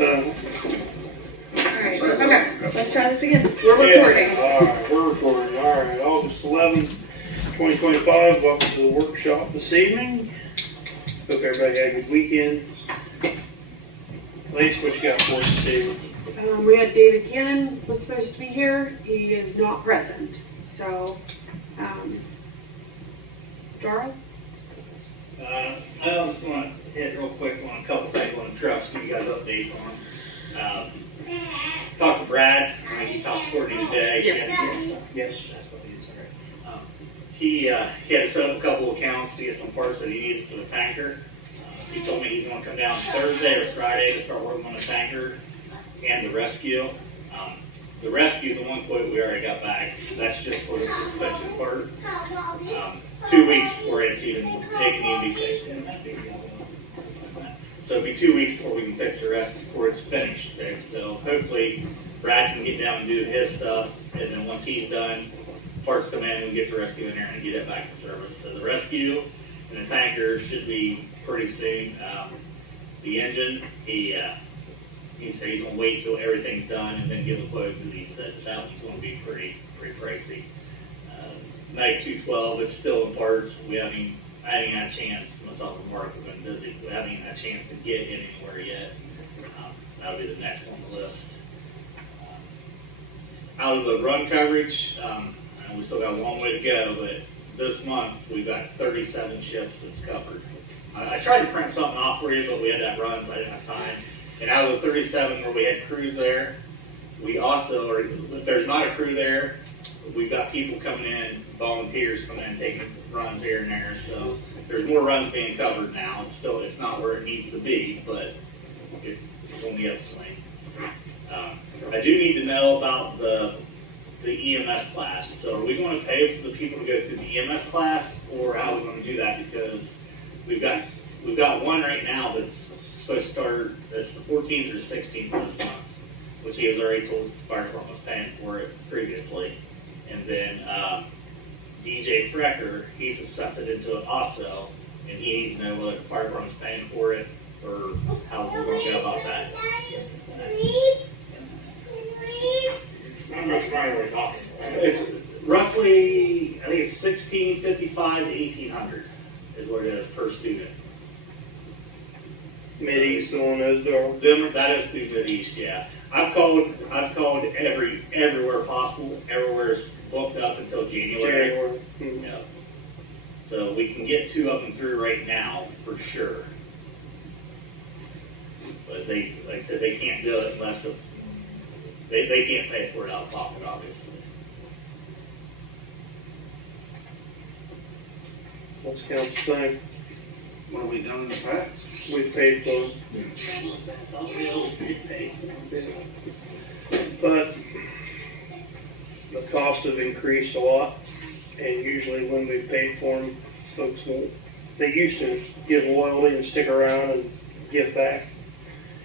Alright, okay, let's try this again. We're recording. Alright, we're recording. Alright, August 11th, 2025. Welcome to the workshop this evening. Hope everybody had a good weekend. Lacey, what you got for us this evening? We had David Cannon was supposed to be here. He is not present. So, Dara? I just want to hit real quick on a couple things on the trucks, give you guys updates on. Talked to Brad, I think he talked to Courtney today. Yes, that's what he said. He had to set up a couple of accounts to get some parts that he needed for the tanker. He told me he's going to come down Thursday or Friday to start working on the tanker and the rescue. The rescue, the one quote we already got back, that's just for the suspension part. 2 weeks before it's even taken to be fixed. So it'll be 2 weeks before we can fix the rest before it's finished fixed. So hopefully Brad can get down and do his stuff, and then once he's done, parts come in and we get the rescue in there and get it back to service. So the rescue and the tanker should be pretty soon. The engine, he said he's going to wait till everything's done and then give a quote, because he said that one's going to be pretty pricey. Night 212, it's still in parts. I haven't even had a chance, myself and Mark have been busy, we haven't even had a chance to get it anywhere yet. That'll be the next on the list. Out of the run coverage, we still got a long way to go, but this month we've got 37 shifts that's covered. I tried to print something off for you, but we had that run, so I didn't have time. And out of the 37 where we had crews there, we also, or if there's not a crew there, we've got people coming in, volunteers coming in, taking runs here and there. So there's more runs being covered now. It's not where it needs to be, but it's on the upswing. I do need to know about the EMS class. So are we going to pay for the people to go through the EMS class, or how are we going to do that? Because we've got one right now that's supposed to start. It's the 14th or 16th of this month, which he was already told the fire department was paying for it previously. And then DJ Frecker, he's accepted into it also, and he needs to know whether the fire department's paying for it or how we're going to go about that. How much money are we talking? It's roughly, I think it's $1,655 to $1,800 is what it is per student. Mid-East on those doors? That is through Mid-East, yeah. I've called everywhere possible. Everywhere's booked up until January. Mm-hmm. Yeah. So we can get 2 of them through right now for sure. But they, like I said, they can't do it unless they can't pay for it out of pocket, obviously. What's council think? What have we done in the past? We paid for them. But the costs have increased a lot, and usually when we paid for them, folks won't. They used to give loyalty and stick around and give back.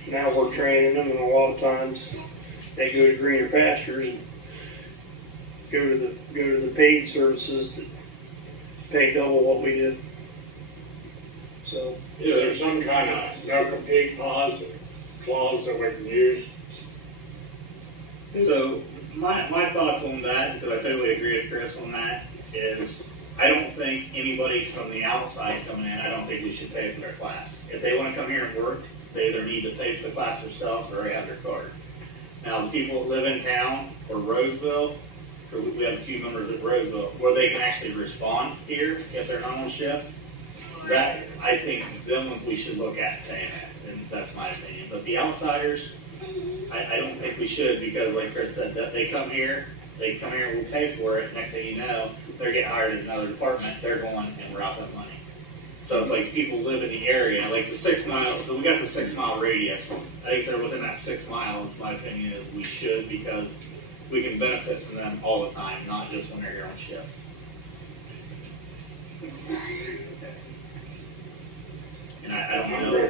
Now we're training them, and a lot of times they go to greener pastures and go to the paid services that pay double what we did. So. Is there some kind of no-compete clause that we can use? So my thoughts on that, because I totally agree with Chris on that, is I don't think anybody from the outside coming in, I don't think we should pay for their class. If they want to come here and work, they either need to pay for the class themselves or already have their card. Now, the people that live in town or Roseville, or we have a few members at Roseville, where they can actually respond here if they're not on shift, that, I think, them ones we should look at paying it, and that's my opinion. But the outsiders, I don't think we should, because like Chris said, that they come here and we'll pay for it. Next thing you know, they're getting hired in another department, they're going and we're out that money. So it's like people live in the area, like the 6 miles, so we got the 6 mile radius. I think they're within that 6 miles, my opinion is we should, because we can benefit from them all the time, not just when they're here on shift. And I don't know.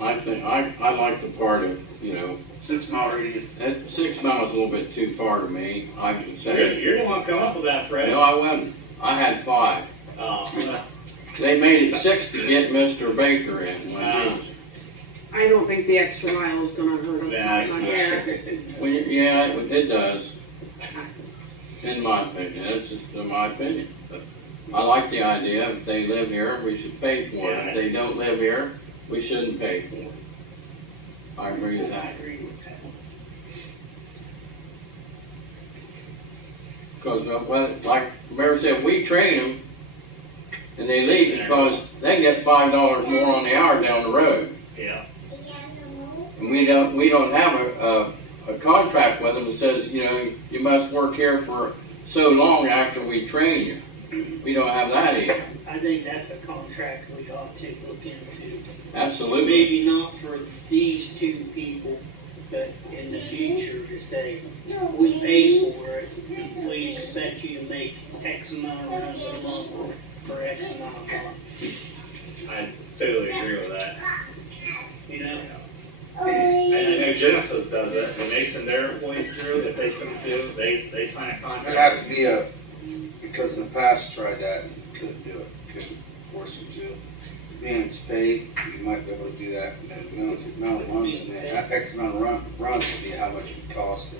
I think, I like the part of, 6 mile radius. that 6 miles is a little bit too far to me. I would say. You're the one coming up with that, Fred. No, I wasn't. I had 5. They made it 6 to get Mr. Baker in. I don't think the extra mile is gonna hurt us. Yeah, Well, yeah, it does. In my opinion, that's just my opinion. But I like the idea, if they live here, we should pay for it. If they don't live here, we shouldn't pay for it. I agree with that. Because, like the mayor said, we train them, and they leave because they get $5 more on the hour down the road. Yeah. And we don't have a contract with them that says, you know, you must work here for so long after we train you. We don't have that either. I think that's a contract we ought to look into. Absolutely. Maybe not for these two people, but in the future to say, we paid for it, we expect you to make X amount of runs a month for X amount of months. I totally agree with that. You know? I know Genesis does it. When they send their employees through, if they send them through, they sign a It'd contract. have to be because in the past tried that and couldn't do it, couldn't force them to. Being it's paid, you might be able to do that, and the amount of runs, and then X amount of runs would be how much it would cost to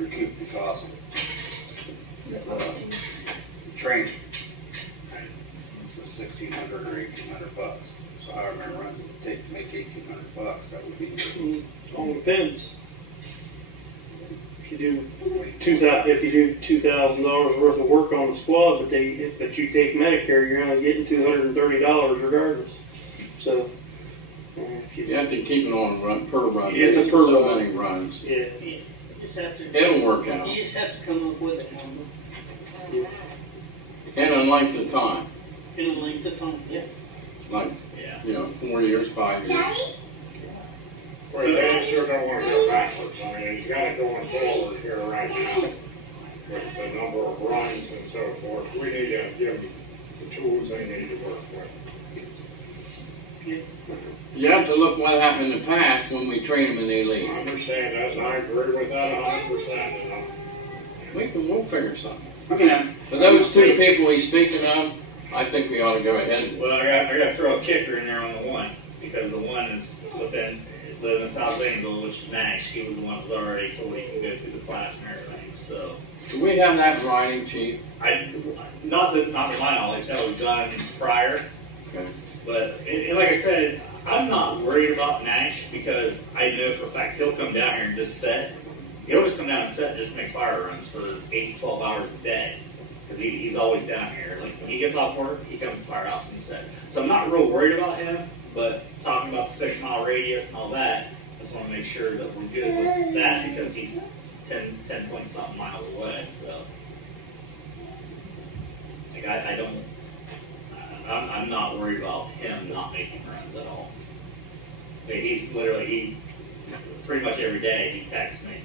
recoup the cost of training. It's a $1,600 or $1,800. So however many runs it would take to make $1,800, that would be. All depends. If you do $2,000 worth of work on the squad, but you take Medicare, you're only getting $230 regardless. So if You have to keep it on run per run. It's a per so run. many runs. yeah, You just have to, It'll work out. you just have to come up with a number And in length of time, in a length of time, yeah. like, Yeah. you know, 4 years, 5 years. Well, they sure don't want to go backwards. I mean, it's got it going forward here right now with the number of runs and so forth. We need to give them the tools they need to work with. You have to look what happened in the past when we train them and they leave. I understand that, and I agree with that 100%, you know. We'll figure something. Yeah. But those two people he's speaking of, I think we ought to go ahead. Well, I got to throw a kicker in there on the one, because the one is living in South Zanesville, which is Nash. He was the one that was already told he can go through the class and everything. So, Do we have that in writing, Chief? not to my knowledge, that was done prior. Okay. But and like I said, I'm not worried about Nash because I know for a fact he'll come down here and just set. He'll just come down and set and just make fire runs for 8 to 12 hours a day. Because he's always down here. Like when he gets off work, he comes to the firehouse and sets. So I'm not real worried about him, but talking about the 6 mile radius and all that, I just want to make sure that we're good with that because he's 10 point something miles away. So like I don't. I'm not worried about him not making runs at all. But he's literally, pretty much every day he texts me,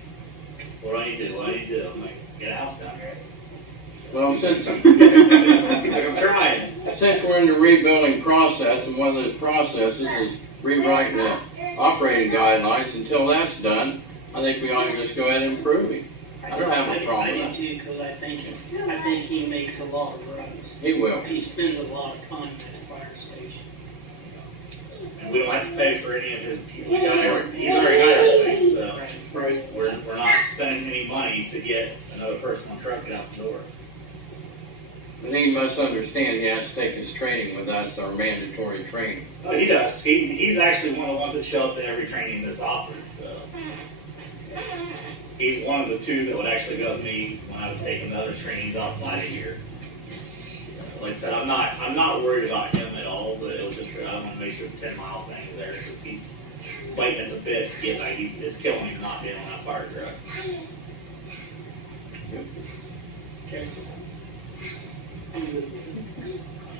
what do I need to do, what do I need to do? I'm like, get a house down here. Well, since He's like, I'm trying. we're in the rebuilding process, and one of those processes is rewriting the operating guidelines, until that's done, I think we ought to just go ahead and improve him. I don't have a problem with I that. do too, because I think he makes a lot of runs. He will. He spends a lot of time at the fire station. And we don't have to pay for any of his, he's already got everything, so right. we're not spending any money to get another person on truck out the door. And he must understand he has to take his training with us, our mandatory training. Oh, he does. He's actually one of the ones that show up to every training that's offered, so. He's one of the 2 that would actually go with me when I would take him to other trainings outside of here. Like I said, I'm not worried about him at all, but it was just, I want to make sure the 10 mile thing is there, because he's fighting at the bit to get like it's killing him not being on that fire truck. Okay.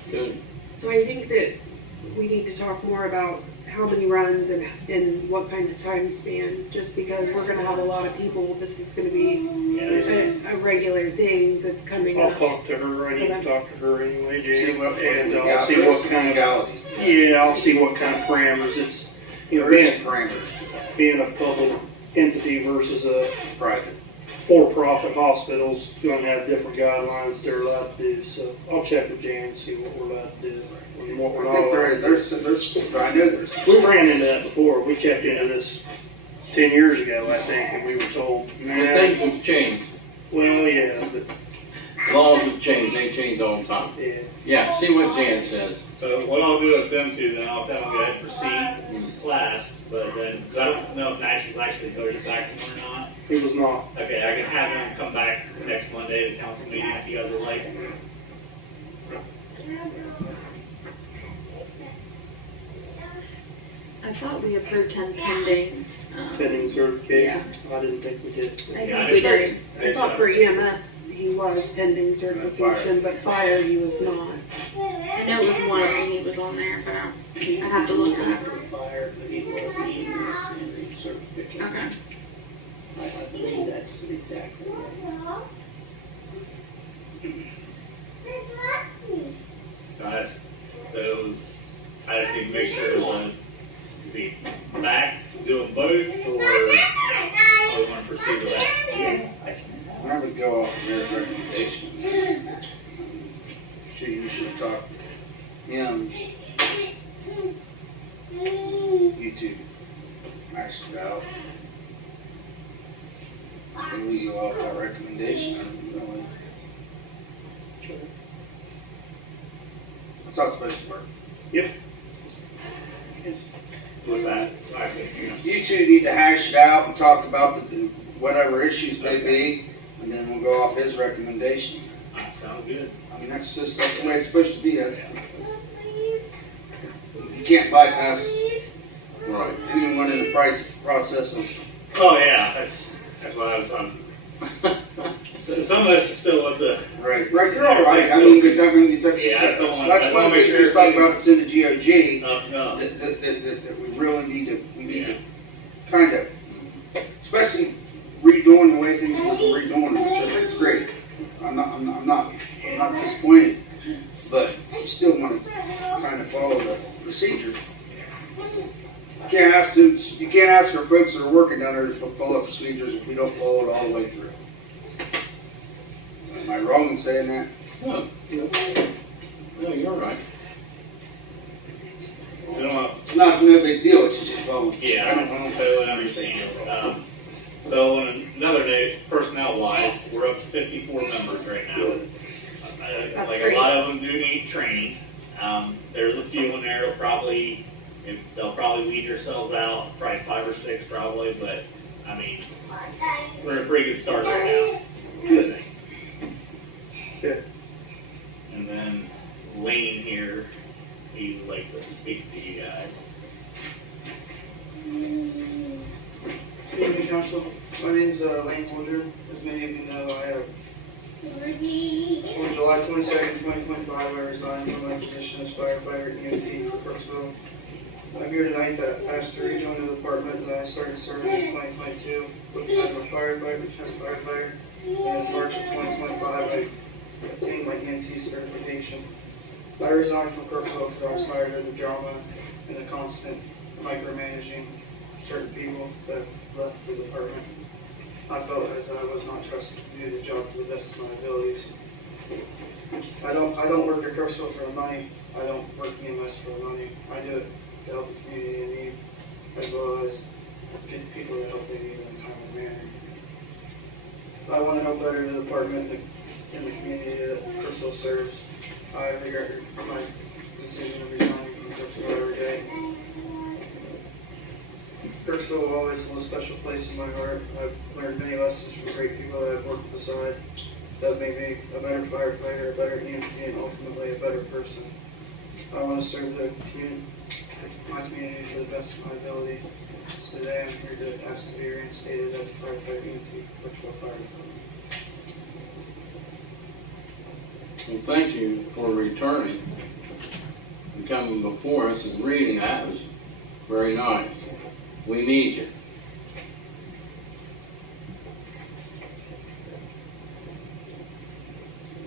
Good. So I think that we need to talk more about how many runs and what kind of time span, just because we're gonna have a lot of people, this is gonna be a regular thing that's coming I'll up. talk to her. I need to talk to her anyway, Jane, and Yeah, I'll see there's what some kind of. legalities. Yeah, I'll see what kind of parameters it's. You know, There is some parameters to being a public entity versus a private. for-profit hospitals gonna have different guidelines they're allowed to do, so I'll check with Jan and see what we're allowed to do and what we're I not think allowed to do. I know there's. We ran into that before, we checked into this 10 years ago, I think, and we were told, And nah, things have changed. well, yeah, but, Laws have changed. They change all the time. yeah. Yeah, see what Jan says. So what I'll do with them two, then I'll tell them go ahead and proceed in class, but then, because I don't know if Nash actually goes back to them or not. He was not. Okay, I can have them come back next Monday to the council meeting if you guys would like. I thought we approved him pending. Pending certification. I didn't think we did. I Yeah, think we did. I thought for EMS, he was pending certification, but fire, he was not. I know it was one of them, he was on there, but I have to look at it. Fire, but he was needing his certificate. Okay. I believe that's exactly right. So that's those, I just need to make sure that, is he back doing both, or we want to proceed with that? I would go off of their recommendation. You should talk to him. You two hash it out. And we go off our recommendation. That's how it's supposed to work. With that, I think, you know. You two need to hash it out and talk about the, whatever issues may be, and then we'll go off his recommendation. Sounds good. I mean, that's the way it's supposed to be. That's, you can't bypass Right. anyone in the process of. Oh, yeah, that's what I was on. So some of this is still with the, Right, you're all right. I mean, that's, Yeah, I still wanna- that's I one wanna thing make we sure talk about it's in the GOG, no. that we really need to kind of, especially redoing the way things were redoing them, which I think is great. I'm not disappointed, but you still want to kind of follow the procedure. You can't ask our folks that are working down there to follow procedures if we don't follow it all the way through. Am I wrong in saying that? No. No, you're right. I don't know. It's not no big deal, it's just following. Yeah, I don't totally understand. So on another note, personnel-wise, we're up to 54 members right now. That's Like great. a lot of them do need training. There's a few in there they'll probably weed themselves out, probably 5 or 6 probably, but I mean, we're in a pretty good start right now. I think. Okay. And then Lane here, he would like to speak to you guys. Good evening, Council. My name's Lane Woodrum. As many of you know, I have, on July 22nd, 2025, I resigned from my position as firefighter at EMT for Crooksville. I'm here tonight to ask to rejoin the department that I started serving in 2022 with the title of firefighter. And in March of 2025, I obtained my EMT certification. I resigned from Crooksville because I was tired of the drama and the constant micromanaging certain people that left the department. I felt as though I was not trusted to do the job to the best of my abilities. I don't work at Crooksville for the money. I don't work EMS for the money. I do it to help the community in need, as well as get people the help they need in a timely manner. I want to help better the department in the community that Crooksville serves. I regret my decision of resigning from Crooksville every day. Crooksville will always hold a special place in my heart. I've learned many lessons from great people that I've worked beside that make me a better firefighter, a better EMT, and ultimately a better person. I want to serve my community to the best of my ability. So today I'm here to ask to be reinstated as a firefighter EMT for Crooksville Fire Department. Well, thank you for returning and coming before us and reading that. It was very nice. We need you.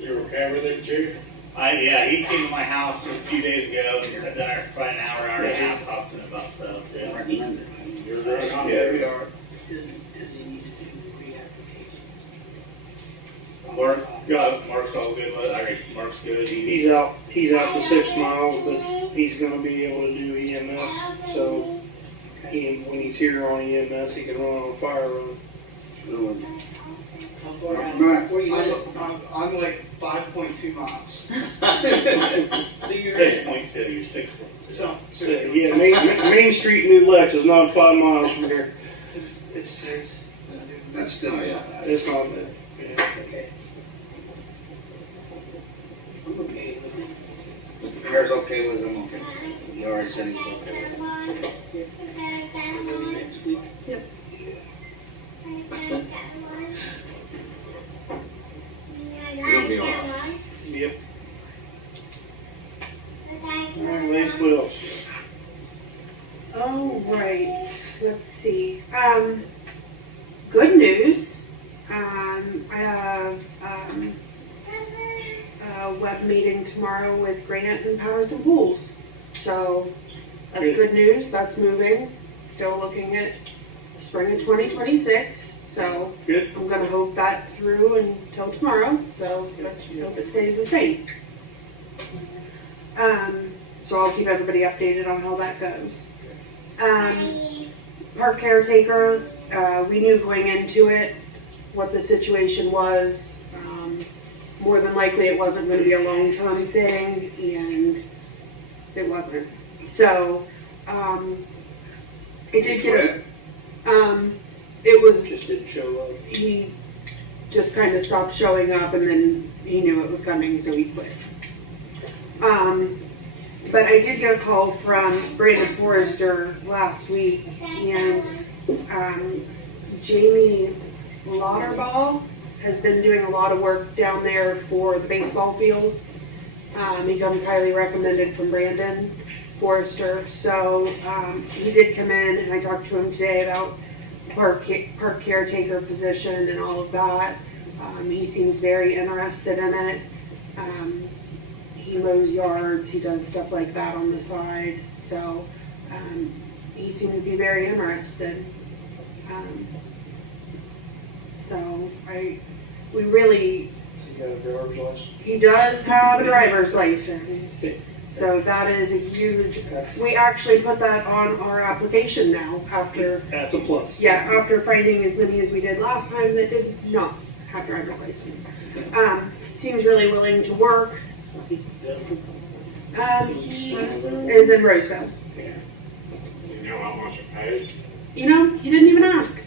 You okay with it, Chief? Yeah, he came to my house a few days ago and sat down for probably an hour and a half talking about stuff too. You're good? Yeah, we Does are. he need to do the reapplication? the 6 miles, but he's gonna be able to do EMS, so when he's here on EMS, he can run on a fire run. How far out? Right. Where you live? I'm like 5.2 miles. So you're 6.2, you're 6.2. So Yeah, Main Street New Lex is not 5 miles from here. it's 6. That's still, yeah. It's not bad. Yeah. okay. I'm okay with it. If the mayor's okay with it, I'm okay. He already said he's okay with it. Maybe next week. You'll be all right. Yep. All right, Lance, what else? Oh, right, let's see, good news, I have, a web meeting tomorrow with Grant and Powers and Pools, so that's Good. good news, that's moving, still looking at spring of 2026, so Good. I'm gonna hope that through until tomorrow, so let's hope it stays the same. So I'll keep everybody updated on how that goes. Park caretaker, we knew going into it what the situation was. More than likely it wasn't gonna be a long-term thing, and it wasn't. So, I did get it was, Just didn't show up. he just kind of stopped showing up, and then he knew it was coming, so he quit. But I did get a call from Brandon Forrester last week, and Jamie Lauterball has been doing a lot of work down there for the baseball fields. He comes highly recommended from Brandon Forrester, so he did come in, and I talked to him today about park caretaker position and all of that. He seems very interested in it. He mows yards, he does stuff like that on the side, so he seemed to be very interested. So we really, So you got a driver's license? he does have a driver's license, so that is a huge, we actually put that on our application now after, That's a plus. yeah, after finding as many as we did last time that did not have driver's license. Seems really willing to work. He is in Roseville. Do you know how much it pays? You know, he didn't even ask.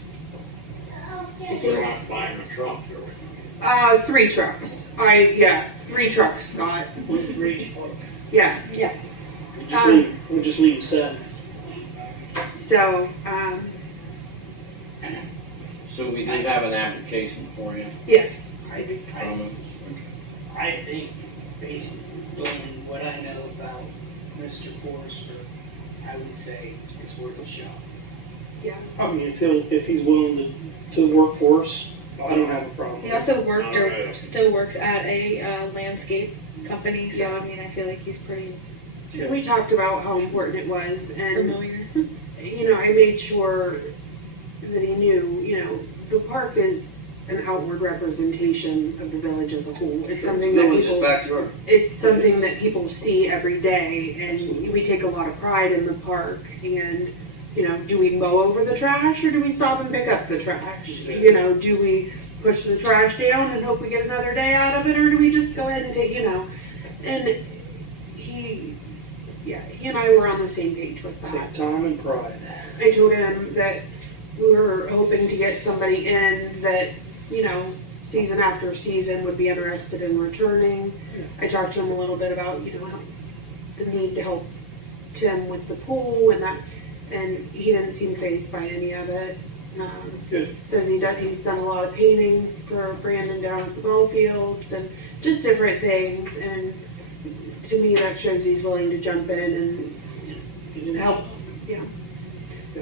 We're not buying a truck, are we? 3 trucks. 3 trucks, Scott. With Reach Park. Yeah. We'll just leave it set. So, So we do have an application for you. yes. I think, based on what I know about Mr. Forrester, I would say it's worth a shot. I mean, if he's willing to work for us, I don't have a problem. He also worked or Okay. still works at a landscape company, so I mean, I feel like he's pretty We talked about how important it was, and, familiar. you know, I made sure that he knew, you know, the park is an outward representation of the village as a whole. It's something that Village's people, backyard. it's something that people see every day, and we take a lot of pride in the park. And, you know, do we mow over the trash, or do we stop and pick up the trash? You know, do we push the trash down and hope we get another day out of it, or do we just go ahead and take, you know? And he and I were on the same page with that. Take time and pride. I told him that we were hoping to get somebody in that, you know, season after season would be interested in returning. I talked to him a little bit about, you know, the need to help Tim with the pool and that, and he didn't seem fazed by any of it. Good. Says he's done a lot of painting for Brandon down at the ball fields and just different things, and to me that shows he's willing to jump in and help. Yeah.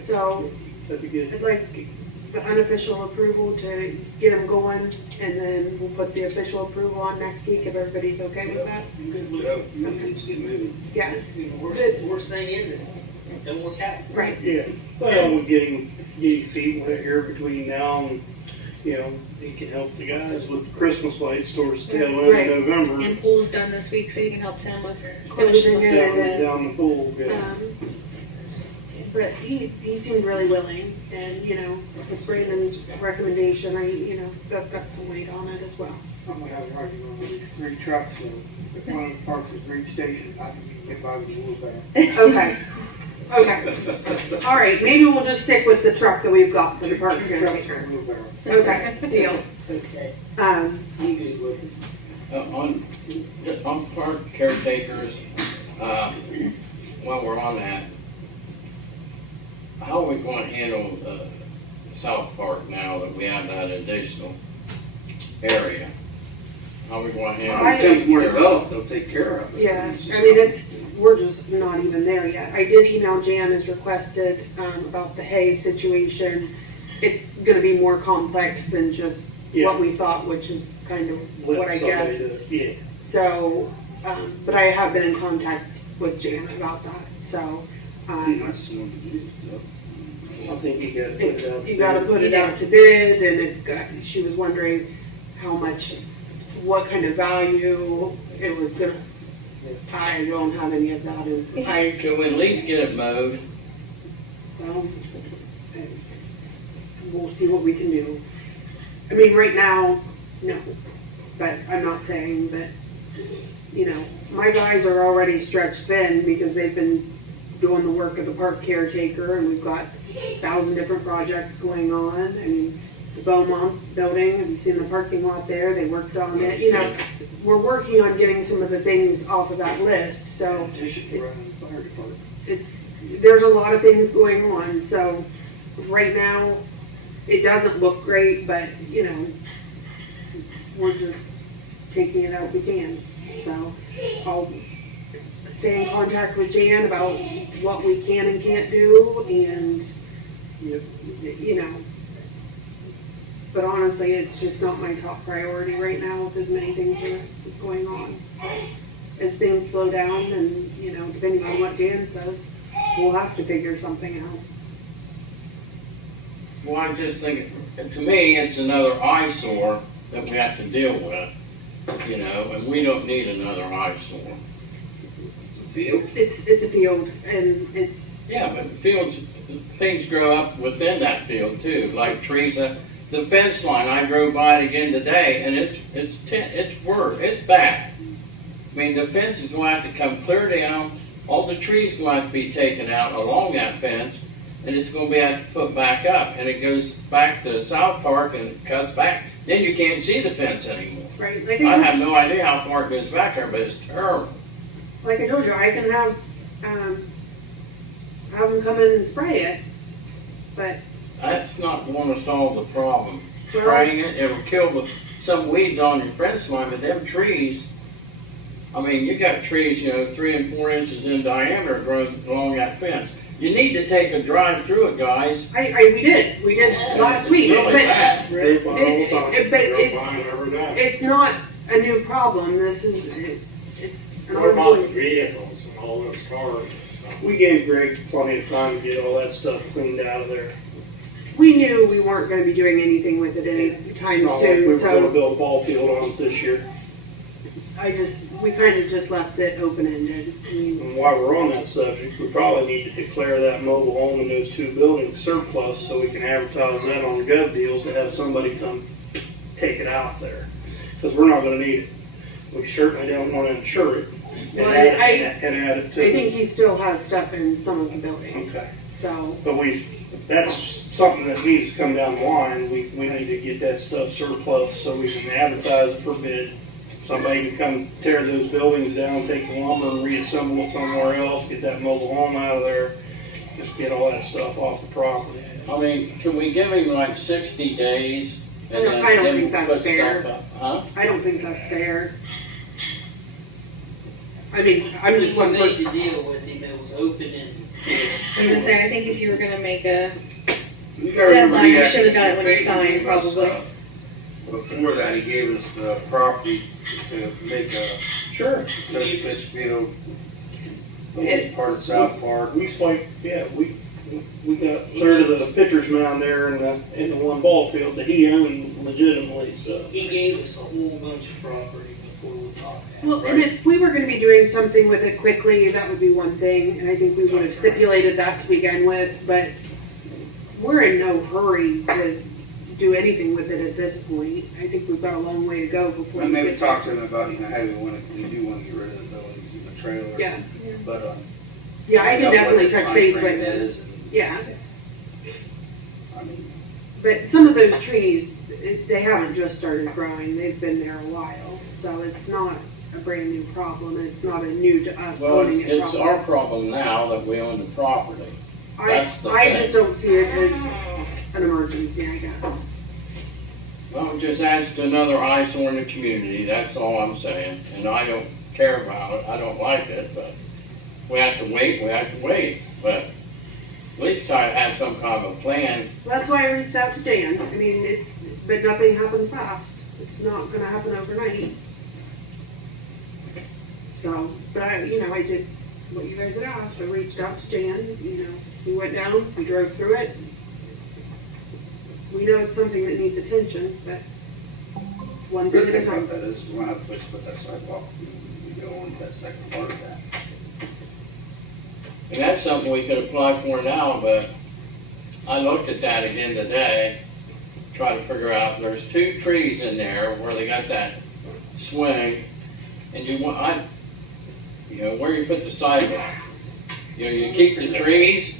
So That'd be good. I'd like the unofficial approval to get him going, and then we'll put the official approval on next week if everybody's okay with that. Yep, let's get moving. Yeah, Worst thing is it don't work out. right. Yeah. Well, we get his feet wet here between now and you know, he can help the guys with Christmas lights towards the tail end of Right. November. And pool's done this week, so you can help Tim with Closing finishing. it. Down the pool, yeah. But he seemed really willing, and, you know, with Brandon's recommendation, that got some weight on it as well. I'm gonna have a hard time, 3 trucks, so if one of them parks at Green Station, I can get by with a wheelbarrow. Okay. Okay. All right, maybe we'll just stick with the truck that we've got for the park caretaker. Wheelbarrow. Okay, deal. Okay, You good with it. On park caretakers, while we're on that, how are we going to handle South Park now that we have that additional area? How are we going to handle I- it? It becomes more developed, they'll take care of it. Yeah, I mean, we're just not even there yet. I did email Jan as requested, about the hay situation. It's gonna be more complex than just what we thought, which is kind of what I Let somebody guessed. do it. Yeah. So, but I have been in contact with Jan about that, so, That's someone to do stuff. I think you gotta put it out. you gotta put it out to bid, and she was wondering how much, what kind of value it was gonna, I don't have any of that, Can we at least get it mowed? well, we'll see what we can do. I mean, right now, no, but I'm not saying that, you know, my guys are already stretched thin because they've been doing the work of the park caretaker, and we've got 1,000 different projects going on. I mean, the Beaumont building, have you seen the parking lot there? They worked on it, you know, we're working on getting some of the things off of that list, so there's a lot of things going on, so right now, it doesn't look great, but, you know, we're just taking it as we can. So I'll stay in contact with Jan about what we can and can't do, and, you know, but honestly, it's just not my top priority right now with as many things that's going on. As things slow down and, you know, depending on what Jan says, we'll have to figure something out. Well, I'm just thinking, to me, it's another eyesore that we have to deal with, you know, and we don't need another eyesore. It's a field. It's a field, and it's, Yeah, but fields, things grow up within that field too, like trees. The fence line, I drove by it again today, and it's bad. I mean, the fence is going to have to come clear down. All the trees going to have to be taken out along that fence, and it's going to be have to put back up. And it goes back to South Park and cuts back. Then you can't see the fence anymore. right, like I have no idea how far it goes back there, but it's terrible. like I told you, I can have them come in and spray it, but, That's not going to solve the problem. well, Spraying it will kill some weeds on your fence line, but them trees, I mean, you got trees, you know, 3 and 4 inches in diameter growing along that fence. You need to take a drive through it, guys. we did last week, Really but bad. Drove by all the time. Go by it every day. it's not a new problem, it's an What about the ongoing. vehicles and all those cars and stuff? We gave Greg plenty of time to get all that stuff cleaned out of there. We knew we weren't gonna be doing anything with it anytime It's not like we soon, were gonna so build a ball field on it this year. we kinda just left it open-ended. I mean, And while we're on that subject, we probably need to declare that mobile home and those 2 buildings surplus so we can advertise that on Gov Deals to have somebody come take it out there. Because we're not gonna need it. We certainly don't wanna insure it and Well, add I it to. I think he still has stuff in some of the buildings, Okay. so, But that's something that needs to come down the line. We need to get that stuff surplus so we can advertise it for bid. Somebody can come tear those buildings down, take the lumber and reassemble it somewhere else, get that mobile home out of there, just get all that stuff off the property. I mean, can we give him like 60 days? And then I don't then think that's put fair. stuff up? Huh? I don't think that's fair. I mean, I'm just When one you made person. the deal with him, it was open-ended. I was gonna say, I think if you were gonna make a You gotta remember deadline, he you had should have to done it when you pay signed, us, probably. Before that, he gave us the property to make a Sure. pitch field. It- Part of South Park. We spiked, yeah, we got clear to the pitcher's mound there in the one ball field that he owned legitimately, so. He gave us a whole bunch of property before we bought that. Well, and if we were gonna be doing something with it quickly, that would be one thing, and I think we would have stipulated that to begin with, but we're in no hurry to do anything with it at this point. I think we've got a long way to go before. And we maybe get talk to there. him about, hey, we do want to get rid of the buildings and the trailer. Yeah. But, Yeah, I find can out what definitely his touch base timeframe with it. is, and, Yeah, I mean, but some of those trees, they haven't just started growing, they've been there a while, so it's not a brand new problem, it's not a new to us Well, owning it it's problem. our problem now that we own the property. that's the I thing. just don't see it as an emergency, I guess. Well, it just adds to another eyesore in the community, that's all I'm saying. And I don't care about it, I don't like it, but we have to wait. But at least try to have some kind of a plan. That's why I reached out to Jan, I mean, but nothing happens fast, it's not gonna happen overnight. So, but I did what you guys had asked, I reached out to Jan, we went down, we drove through it. We know it's something that needs attention, but one thing good at a thing time. about that is, we're not supposed to put that sidewalk, we go on to that second part of that. And that's something we could apply for now, but I looked at that again today, try to figure out, there's 2 trees in there where they got that swing, and where you put the sidewalk. You keep the trees,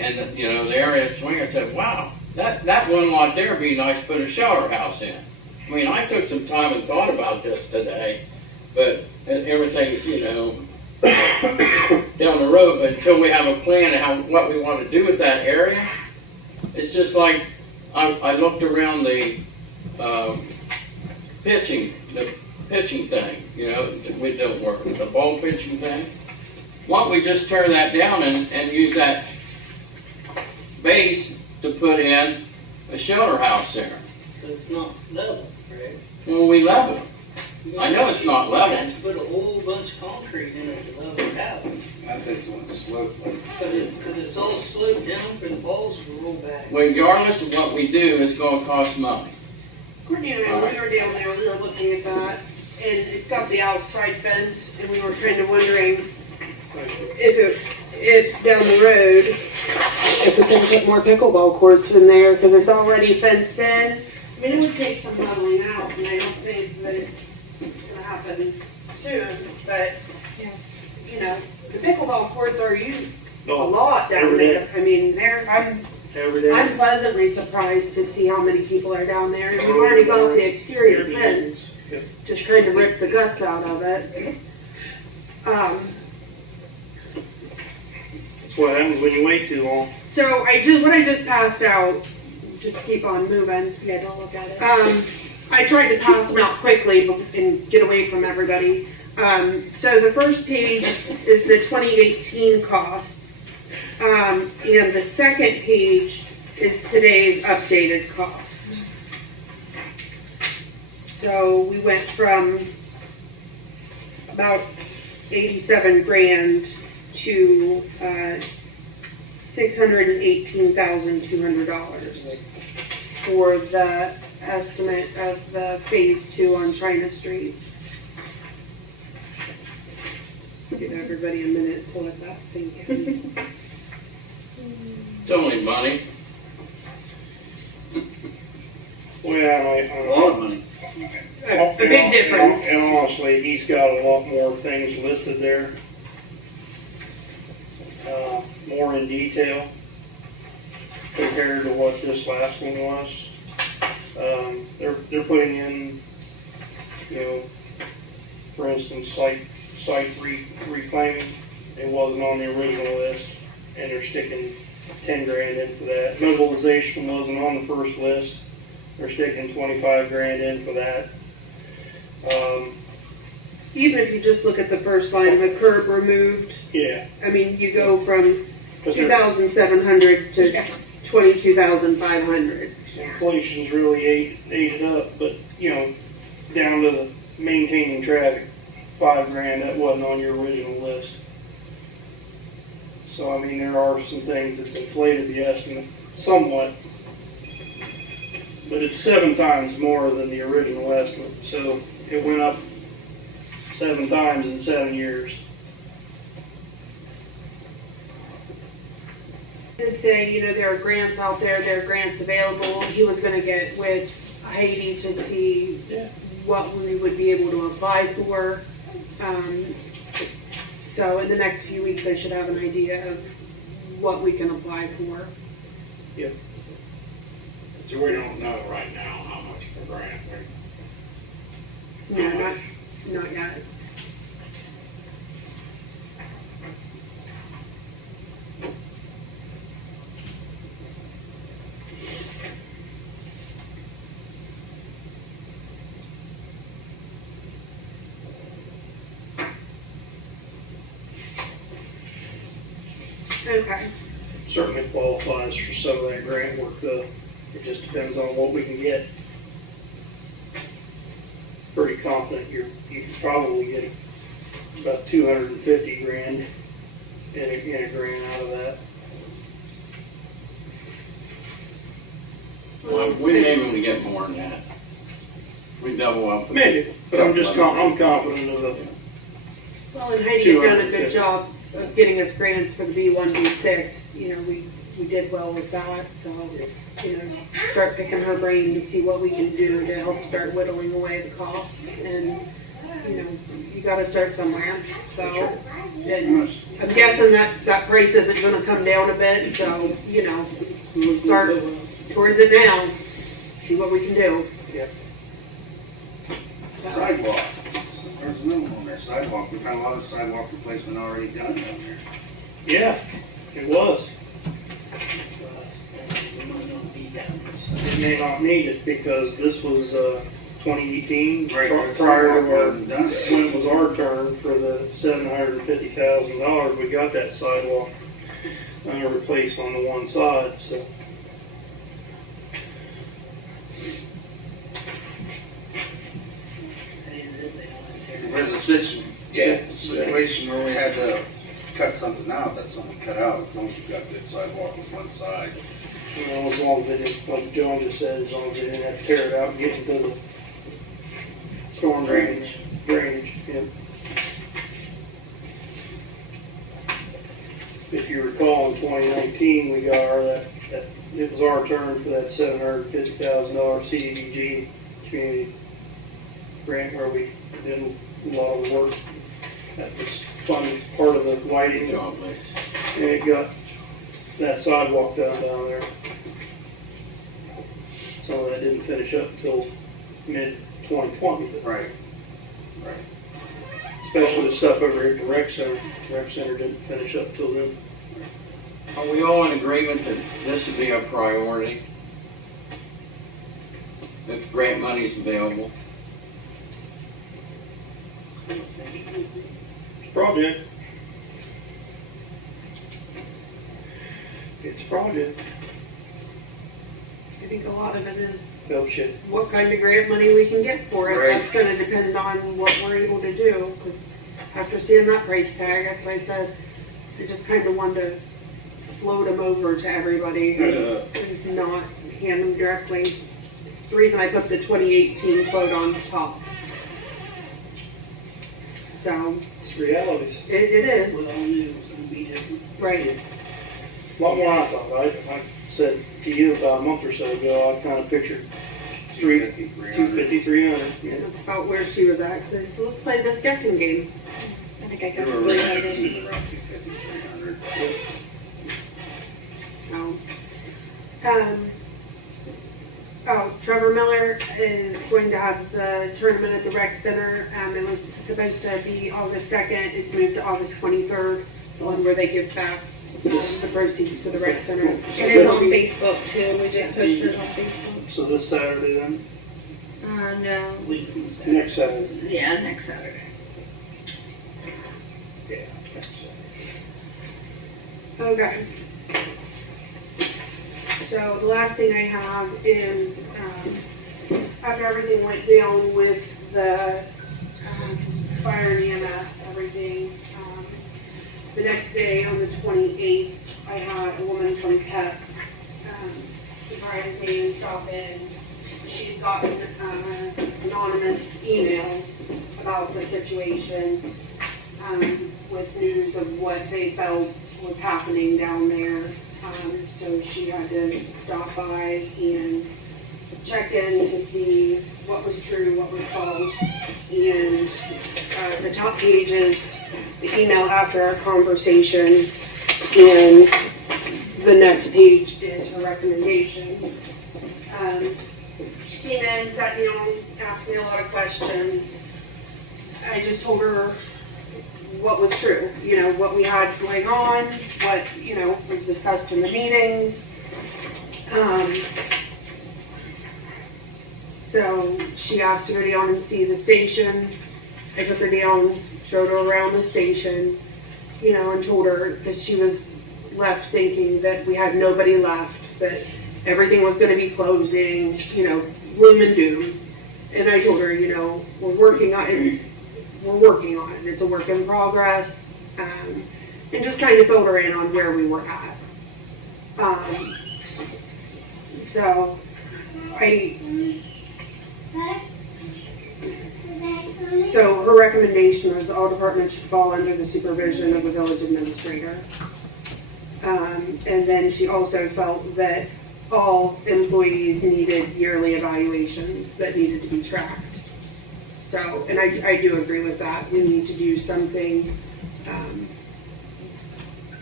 and the area of swing, I said, wow, that one lot there would be nice to put a shower house in. I mean, I took some time and thought about this today, but everything's, down the road, but until we have a plan of what we want to do with that area, it's just like, I looked around the pitching thing, we don't work with the ball pitching thing. Why don't we just tear that down and use that base to put in a shelter house there? It's not level, right? Well, we level it. I know it's not level. You have to put a whole bunch of concrete in it to level it out. I think it's on the slope, like, Because it's all sloped down for the balls to roll back. Regardless of what we do, it's going to cost money. Courtney and I, when we were down there, we were looking at that, and it's got the outside fence, and we were kind of wondering if down the road, if we can put more pickleball courts in there, because it's already fenced in. I mean, it would take some leveling out, and I don't think that it's gonna happen soon, but, the pickleball courts are used a lot down Every day. there. I mean, Every day. I'm pleasantly surprised to see how many people are down there. We've already got the exterior fence, Yep. just trying to rip the guts out of it. That's what happens when you wait too long. So what I just passed out, just keep on moving. Yeah, don't look at it. I tried to pass them out quickly and get away from everybody. So the first page is the 2018 costs. And the second page is today's updated costs. So we went from about 87 grand to $618,200 for the estimate of the phase 2 on China Street. Give everybody a minute to let that sink in. It's only money. Well, a lot of money. A big difference. And honestly, he's got a lot more things listed there. More in detail compared to what this last one was. They're putting in, for instance, site reclaiming. It wasn't on the original list, and they're sticking 10 grand in for that. Mobilization wasn't on the first list. They're sticking 25 grand in for that. Even if you just look at the first line, the curb removed, Yeah. I mean, you go from But their 2,700 to 22,500. inflation's really ate it up, but, down to the maintaining traffic, 5 grand, that wasn't on your original list. So, I mean, there are some things that's inflated the estimate somewhat. But it's 7 times more than the original estimate, so it went up 7 times in 7 years. He did say, there are grants out there are grants available. He was gonna get with Heidi to see Yeah. what we would be able to apply for. So in the next few weeks, I should have an idea of what we can apply for. So we don't know right now how much per grant No, not yet. Okay. Certainly qualifies for some of that grant work, though. It just depends on what we can get. Pretty confident you can probably get about 250 grand in a grant out of that. Well, we may be able to get more than that. We double up. Maybe, but I'm confident of the. Well, and Heidi had done a good job of getting us grants for the B1, B6. We did well with that, so, start picking her brain to see what we can do to help start whittling away the costs. And, you gotta start somewhere, so. And I'm guessing that price isn't gonna come down a bit, so, start towards it now, see what we can do. Sidewalk. There's a minimum on there, sidewalk. We've got a lot of sidewalk replacement already done down there. Yeah, it was. For us, we might not be down there, so. It may not need it because this was 2018, Right, prior to sidewalk wasn't done. when it was our turn for the $750,000. We got that sidewalk replaced on the one side, so. Is it, they don't tear it There's a situation where we had to cut something out, that's something cut out, as long as you've got good sidewalk on one side. As long as they didn't, like John just said, as long as they didn't have to tear it out and get into the storm drainage. Yeah. If you recall, in 2019, we got it was our turn for that $750,000 CDBG community grant where we did a lot of the work. That was funded part of the lighting, Job list. and it got that sidewalk down there. Some of that didn't finish up until mid-2020, Right. especially the stuff over here at the rec center. The rec center didn't finish up till then. Are we all in agreement that this would be a priority? If grant money's available? Project. It's a project. I think a lot of it is Help shit. what kind of grant money we can get for it. Right. That's gonna depend on what we're able to do, because after seeing that price tag, that's why I said, I just kind of wanted to float them over to everybody and not hand them directly. The reason I put the 2018 quote on top. So, It's realities. it is, with all new, it's gonna be different. right. A lot more than I thought. I said to you about a month or so ago, I kind of pictured 250, 300. Yeah. That's about where she was at, 'cause let's play this guessing game. I think I got We were split around out in. 250, 300. Trevor Miller is going to have the tournament at the rec center. It was supposed to be August 2nd. It's moved to August 23rd, the one where they give back the proceeds to the rec center. It is on Facebook too, we just posted it on Facebook. So this Saturday then? No, Week from Saturday. Next Saturday? yeah, next Saturday. Yeah, next Saturday. Okay. So the last thing I have is, after everything went down with the fire and EMS, everything, The next day, on the 28th, I had a woman from PEP surprise me and stop in. She had gotten an anonymous email about the situation with news of what they felt was happening down there. So she had to stop by and check in to see what was true, what was false. And the top page is the email after our conversation, and the next page is her recommendations. She came in, sat down, asked me a lot of questions. I just told her what was true, what we had going on, what, was discussed in the meetings. So she asked to go down and see the station. I took her down, showed her around the station, and told her that she was left thinking that we had nobody left, that everything was going to be closing, gloom and doom. And I told her, we're working on it. It's a work in progress, and just kind of filled her in on where we were at. So her recommendation was all departments should fall under the supervision of the village administrator. And then she also felt that all employees needed yearly evaluations that needed to be tracked. So, and I do agree with that. We need to do something,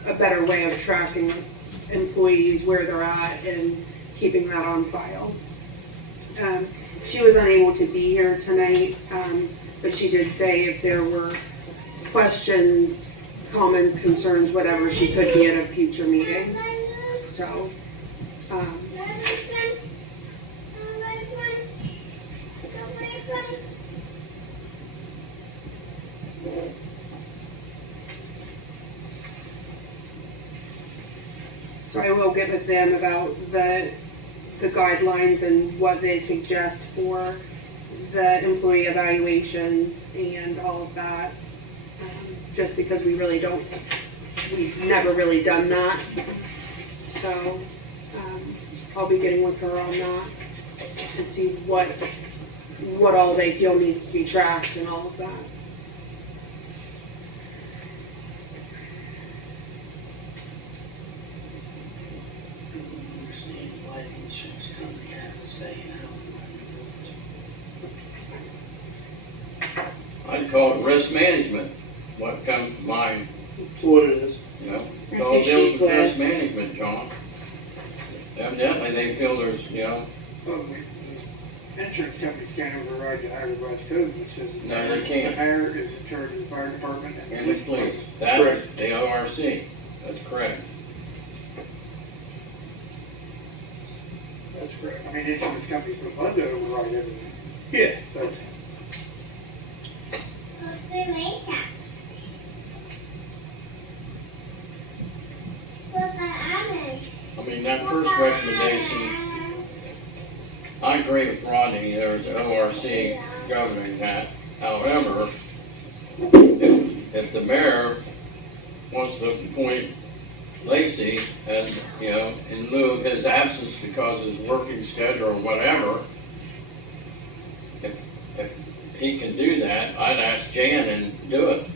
a better way of tracking employees, where they're at, and keeping that on file. She was unable to be here tonight, but she did say if there were questions, comments, concerns, whatever, she could be at a future meeting. So, so I will get with them about the guidelines and what they suggest for the employee evaluations and all of that. Just because we've never really done that. So I'll be getting with her on that to see what all they feel needs to be tracked and all of that. Understand why the insurance company has to say I'd call it risk management. What comes to mind, That's what it is. It all deals with risk management, John. Evidently, they feel there's, Well, the insurance companies can't override the Ohio Revised Code, which says No, they can't. the mayor is in charge of the fire department and the police. That's the ORC. That's correct. That's correct. I mean, insurance companies would love to override everything, Yeah. but I mean, that first recommendation, I agree with Rodney, there's an ORC governing that. However, if the mayor wants to appoint Lacey as, in lieu of his absence because of his working schedule or whatever, if he can do that, I'd ask Jan and do it.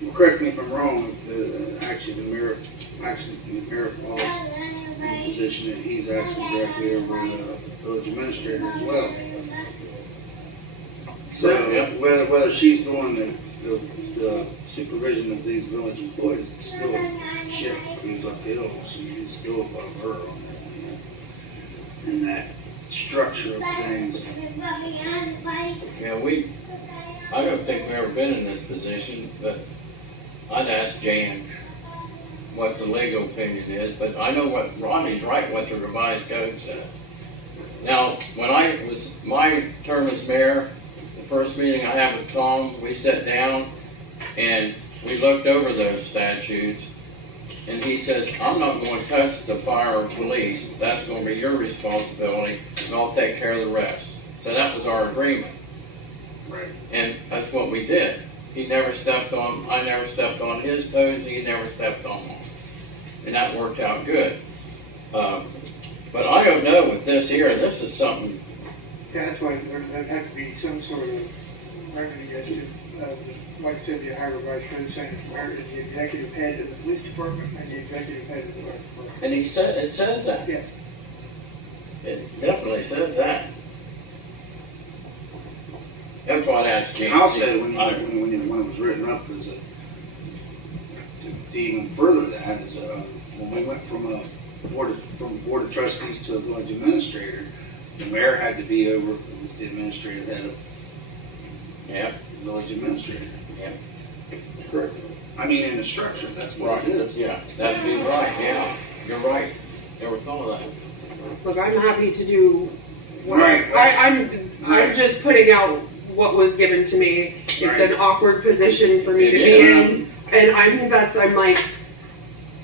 Well, correct me if I'm wrong, actually the mayor falls in the position that he's actually directly over the village administrator as well. So Yep. whether she's doing the supervision of these village employees, it's still a shift who's uphill. She's still above her on that, and that structure of things. Yeah, I don't think we've ever been in this position, but I'd ask Jan what the legal opinion is, but I know what Ronnie's right, what the revised code says. Now, when I was my term as mayor, the first meeting I had with Tom, we sat down and we looked over those statutes, and he says, I'm not going to touch the fire or police. That's going to be your responsibility, and I'll take care of the rest. So that was our agreement. Right. And that's what we did. he never stepped on, I never stepped on his toes, he never stepped on mine. And that worked out good. But I don't know with this here, this is something, Yeah, that's why there'd have to be some sort of remedy as to, like I said, the Ohio Vice President, the executive head of the police department and the executive head of the fire department. and he said, it says that. Yeah. It definitely says that. That's what I asked James. And I'll say, when it was written up, is to even further that, is when we went from a board of trustees to a village administrator, the mayor had to be over, was the administrative head of Yeah, the village administrator. yeah. Correct. I mean, in the structure, that's what Right, it is. yeah, that'd be right, yeah. You're right. Never thought of that. Look, I'm happy to do what Right. I'm Right. just putting out what was given to me. It's Right. an awkward position for me to It be is. in, and I'm like,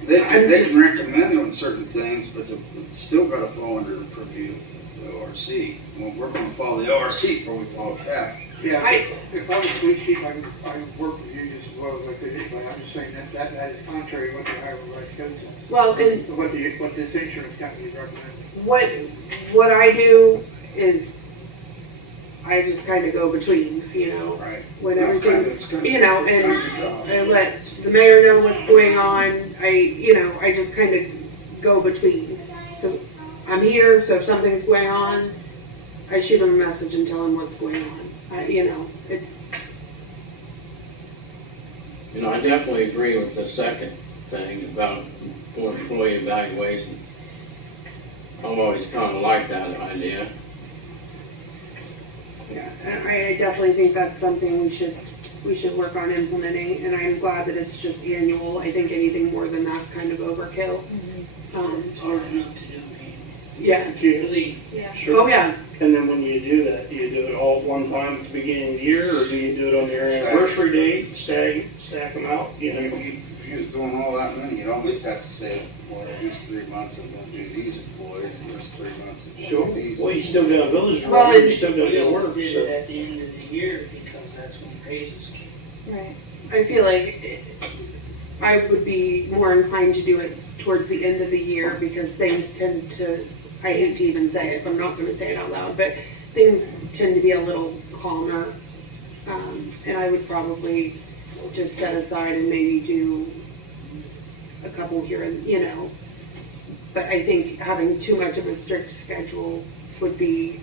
They can recommend on certain things, but it's still gotta fall under the purview of the ORC. Well, we're gonna follow the ORC before we follow CAP. Yeah, I- if I was police chief, I would work with you just as well as I could anybody. I'm just saying that is contrary to what the Ohio Vice Code says. well, and What this insurance company is recommending. what I do is I just kind of go between, Right. when That's kind of- everything's, it's kind of- and it's kind of I your job. let the mayor know what's going on. I just kind of go between. Because I'm here, so if something's going on, I shoot him a message and tell him what's going on. It's, I definitely agree with the second thing about employee evaluation. I've always kind of liked that idea. yeah, and I definitely think that's something we should work on implementing, and I'm glad that it's just annual. I think anything more than that's kind of overkill. It's hard enough to do, man. Yeah. Really, Sure. Oh, yeah. And then when you do that, do you do it all at one time at the beginning of the year, or do you do it on your anniversary date, stack them out? If you was doing all that many, you'd almost have to say, well, at least 3 months I'm gonna do these employees, and just 3 months I'm Sure. gonna do these. Well, you still got a village to Well, run, and- you still got to we do work. always did so. it at the end of the year because that's when raises came. Right. I feel like I would be more inclined to do it towards the end of the year because things tend to, I hate to even say it, I'm not going to say it out loud, but things tend to be a little calmer. And I would probably just set aside and maybe do a couple here and, but I think having too much of a strict schedule would be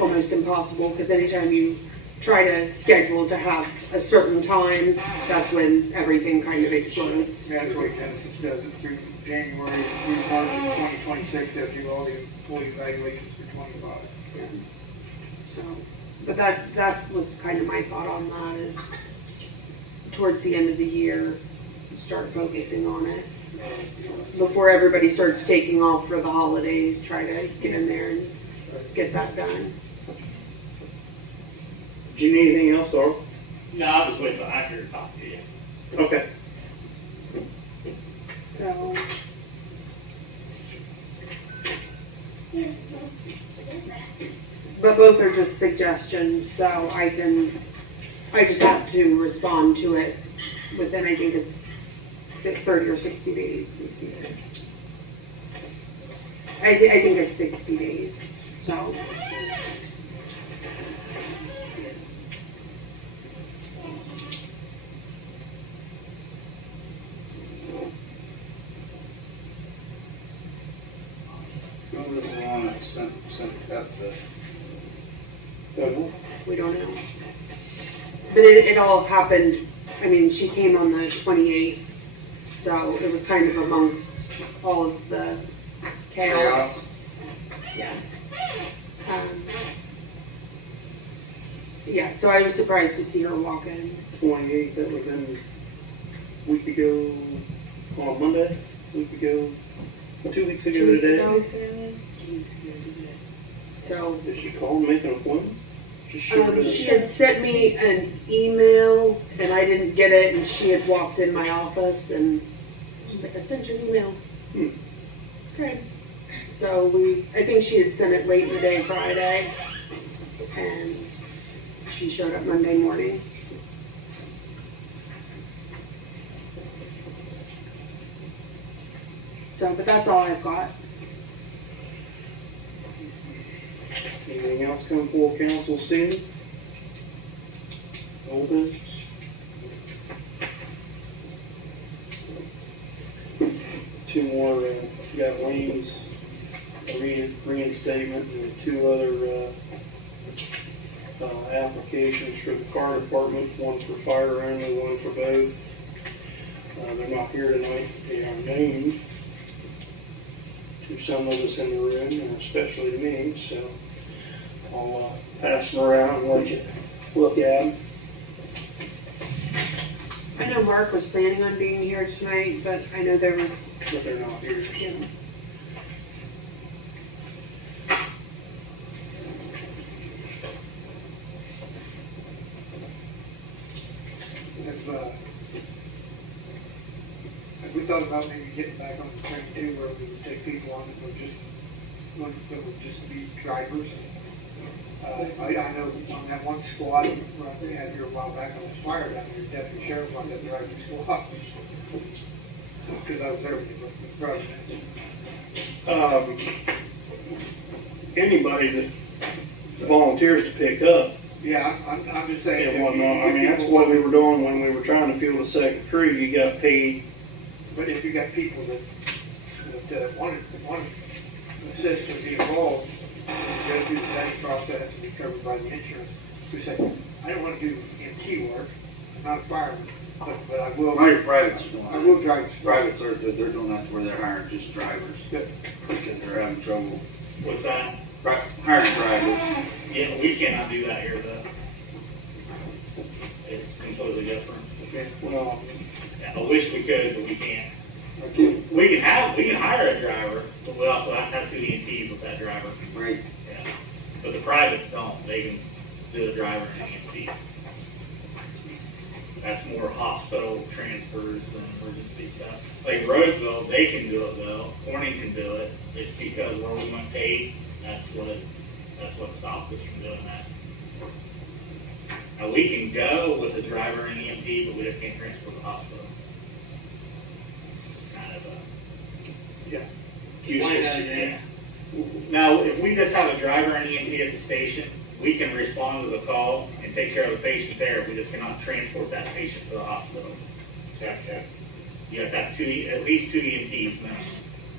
almost impossible because anytime you try to schedule to have a certain time, that's when everything kind of explodes. Yeah, that's what Genesis does it through January, through March of 2026, they'll do all the employee evaluations for 25. So, but that was kind of my thought on that is towards the end of the year, start focusing on it. Before everybody starts taking off for the holidays, try to get in there and get that done. Do you need anything else, Darrell? No, I was just waiting for Hacker to talk to you. Okay. So, but both are just suggestions, so I just have to respond to it within, I think it's 30 or 60 days. Let me see. I think it's 60 days, so. Who was the one that sent that We don't know. But it all happened, I mean, she came on the 28th, so it was kind of amongst all of the chaos. Yeah. Yeah, so I was surprised to see her walk in. 28th, that would have been a week ago, on Monday, week ago, 2 weeks ago 2 weeks today. ago. So, Did she call and make an appointment? Just shoot her she had sent me an email and I didn't get it, and she had walked in my office and she's like, I sent you an email. Okay. So I think she had sent it late in the day Friday, and she showed up Monday morning. So, but that's all I've got. Anything else come before council, Steve? Old business? Two more, got Wayne's reinstatement and two other, applications for the car department, one for fire only, one for both. They're not here tonight, they are known to some of us in the room, and especially to me, so I'll pass them around and let you look at them. I know Mark was planning on being here tonight, but I know there was, But they're not here. you know, Have we thought about maybe getting back on the train too, where we would take people on that would just be drivers? I know on that one squad, we had here a while back on the fire down here, deputy sheriff on that driving squad. Because I was there with the president. Anybody that volunteers to pick up Yeah, I'm just saying. and whatnot, I mean, that's what we were doing when we were trying to field a second crew, you got paid. But if you got people that want to assist and be involved, go through the vetting process and be covered by the insurance, who say, I don't want to do EMT work, I'm not a fireman, but I will. My private's I will drive. Privates are good, they're doing that where they're hiring just drivers, because they're having trouble What's that? hiring drivers. Yeah, we cannot do that here though. It's completely different. Okay. Well, I wish we could, but we can't. Okay. We can hire a driver, but we also have to have two EMTs with that driver. Right. Yeah. But the privates don't. They can do the driver and EMT. That's more hospital transfers than emergency stuff. Like Roseville, they can do it though. Corning can do it. It's because where we went paid, that's what stopped us from doing that. Now we can go with the driver and EMT, but we just can't transfer to the hospital. Kind of a useless. Now, if we just have a driver and EMT at the station, we can respond to the call and take care of the patient there. We just cannot transport that patient to the hospital. You have to have at least two EMTs now.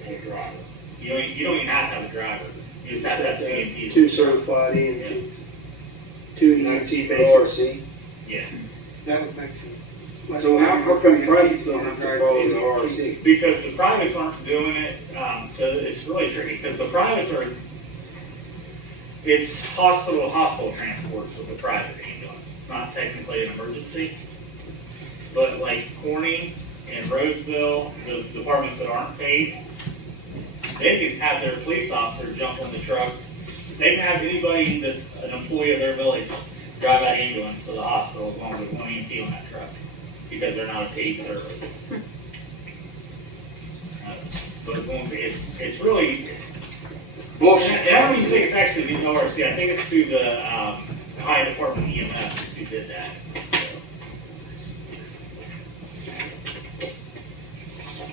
And a driver. You don't even have to have a driver. You just have to have two EMTs. two certified EMT, two EMT basic. ORC. Yeah. That would make sense. So how come privates don't have to follow the ORC? Because the privates aren't doing it, so it's really tricky. Because the privates it's hospital transports with the private ambulance. It's not technically an emergency. But like Corning and Roseville, the departments that aren't paid, they can have their police officer jump on the truck. They can have anybody that's an employee of their village drive that ambulance to the hospital as long as there's one EMT on that truck, because they're not a paid service. But it's really Bullshit. I don't even think it's actually the ORC. I think it's through the Ohio Department of EMS who did that.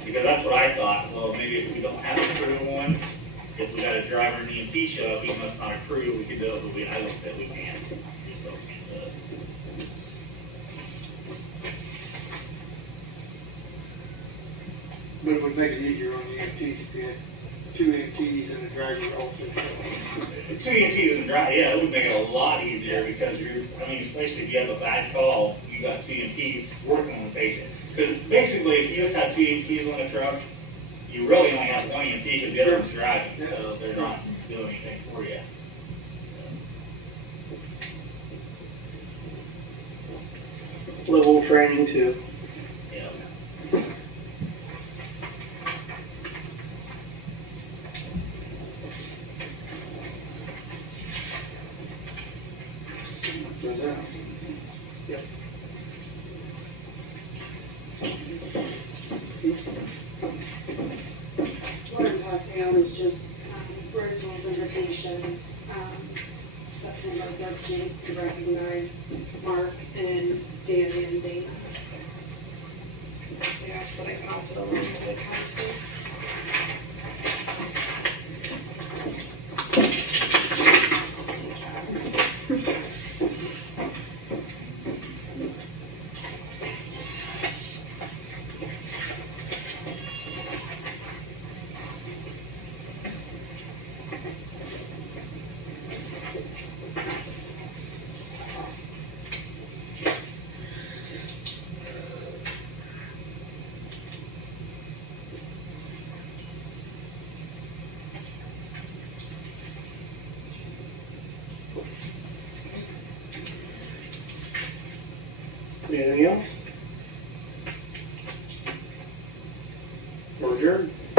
Because that's what I thought. Well, maybe if we don't have a crew one, if we got a driver and EMT show up, even though it's not a crew, we could do it. But I looked at we can't. We still can't do it. But it would make it easier on the EMTs if you had two EMTs and a driver also. Two EMTs in the drive, yeah, it would make it a lot easier because especially if you have a bad call, you got two EMTs working on the patient. Because basically, if you just have two EMTs on the truck, you really only have one EMT because the other one's driving, so they're not doing anything for you. Level of training too. Yeah. Yep. what I'm passing out is just Roseville's invitation, September 13th, to recognize Mark and Danny and Dana. They asked that I pass it along to the council. We're adjourned.